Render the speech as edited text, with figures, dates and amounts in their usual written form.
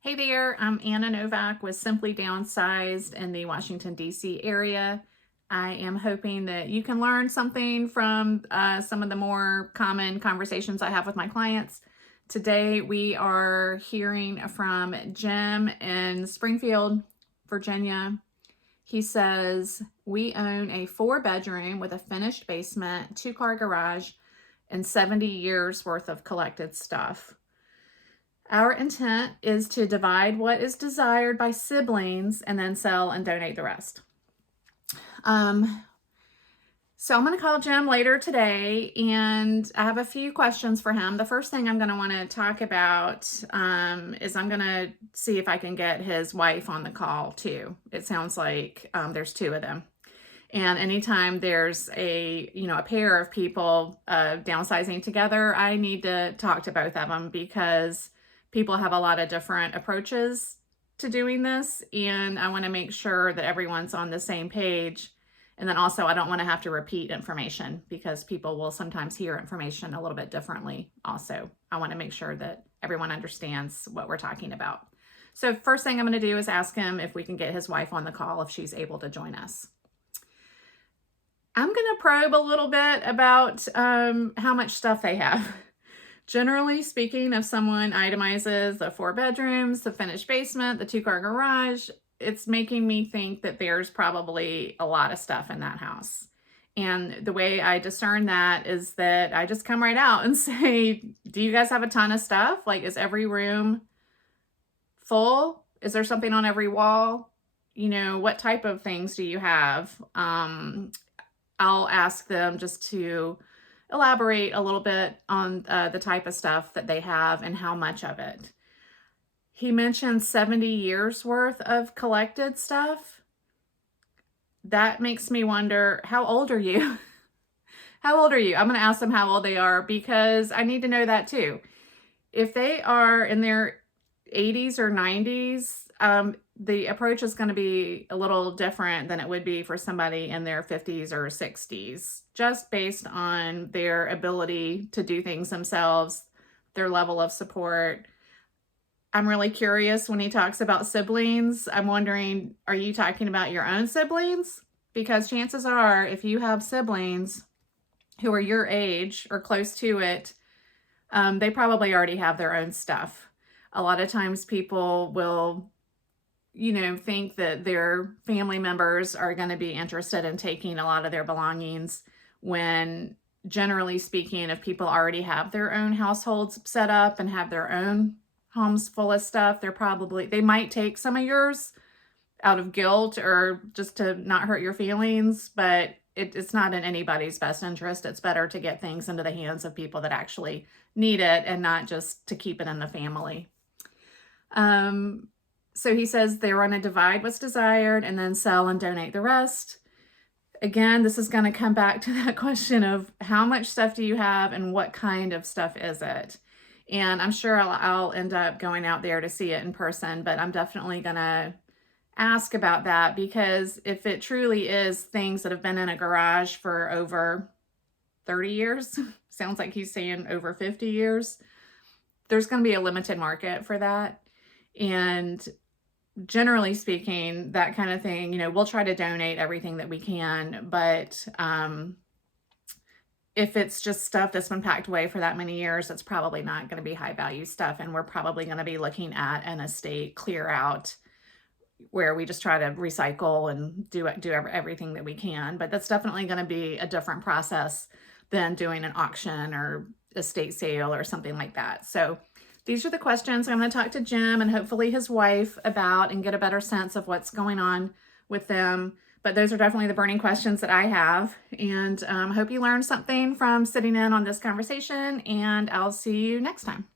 Hey there, I'm Anna Novak with Simply Downsized in the Washington, D.C. area. I am hoping that you can learn something from some of the more common conversations I have with my clients. Today, we are hearing from Jim in Springfield, Virginia. He says, we own a 4-bedroom with a finished basement, 2-car garage, and 70 years worth of collected stuff. Our intent is to divide what is desired by siblings and then sell and donate the rest. So I'm going to call Jim later today, and I have a few questions for him. The first thing I'm going to want to talk about is I'm going to see if I can get his wife on the call too. It sounds like there's 2 of them. And anytime there's a pair of people downsizing together, I need to talk to both of them because people have a lot of different approaches to doing this, and I want to make sure that everyone's on the same page. And then also, I don't want to have to repeat information because people will sometimes hear information a little bit differently. Also, I want to make sure that everyone understands what we're talking about. So first thing I'm going to do is ask him if we can get his wife on the call, if she's able to join us. I'm going to probe a little bit about how much stuff they have. Generally speaking, if someone itemizes the 4 bedrooms, the finished basement, the 2-car garage, it's making me think that there's probably a lot of stuff in that house. And the way I discern that is that I just come right out and say, do you guys have a ton of stuff? Like, is every room full? Is there something on every wall? What type of things do you have? I'll ask them just to elaborate a little bit on the type of stuff that they have and how much of it. He mentioned 70 years worth of collected stuff. That makes me wonder, how old are you? How old are you? I'm going to ask them how old they are because I need to know that too. If they are in their 80s or 90s, the approach is going to be a little different than it would be for somebody in their 50s or 60s, just based on their ability to do things themselves, their level of support. I'm really curious when he talks about siblings. I'm wondering, are you talking about your own siblings? Because chances are, if you have siblings who are your age or close to it, they probably already have their own stuff. A lot of times people will think that their family members are going to be interested in taking a lot of their belongings when, generally speaking, if people already have their own households set up and have their own homes full of stuff, they might take some of yours out of guilt or just to not hurt your feelings, but it's not in anybody's best interest. It's better to get things into the hands of people that actually need it and not just to keep it in the family. So he says they want to divide what's desired and then sell and donate the rest. Again, this is going to come back to that question of how much stuff do you have and what kind of stuff is it? And I'm sure I'll end up going out there to see it in person, but I'm definitely going to ask about that because if it truly is things that have been in a garage for over 30 years, sounds like he's saying over 50 years, there's going to be a limited market for that. And generally speaking, that kind of thing, we'll try to donate everything that we can, but if it's just stuff that's been packed away for that many years, it's probably not going to be high value stuff. And we're probably going to be looking at an estate clear out where we just try to recycle and do everything that we can. But that's definitely going to be a different process than doing an auction or estate sale or something like that. So these are the questions I'm going to talk to Jim and hopefully his wife about and get a better sense of what's going on with them. But those are definitely the burning questions that I have. And hope you learned something from sitting in on this conversation, and I'll see you next time.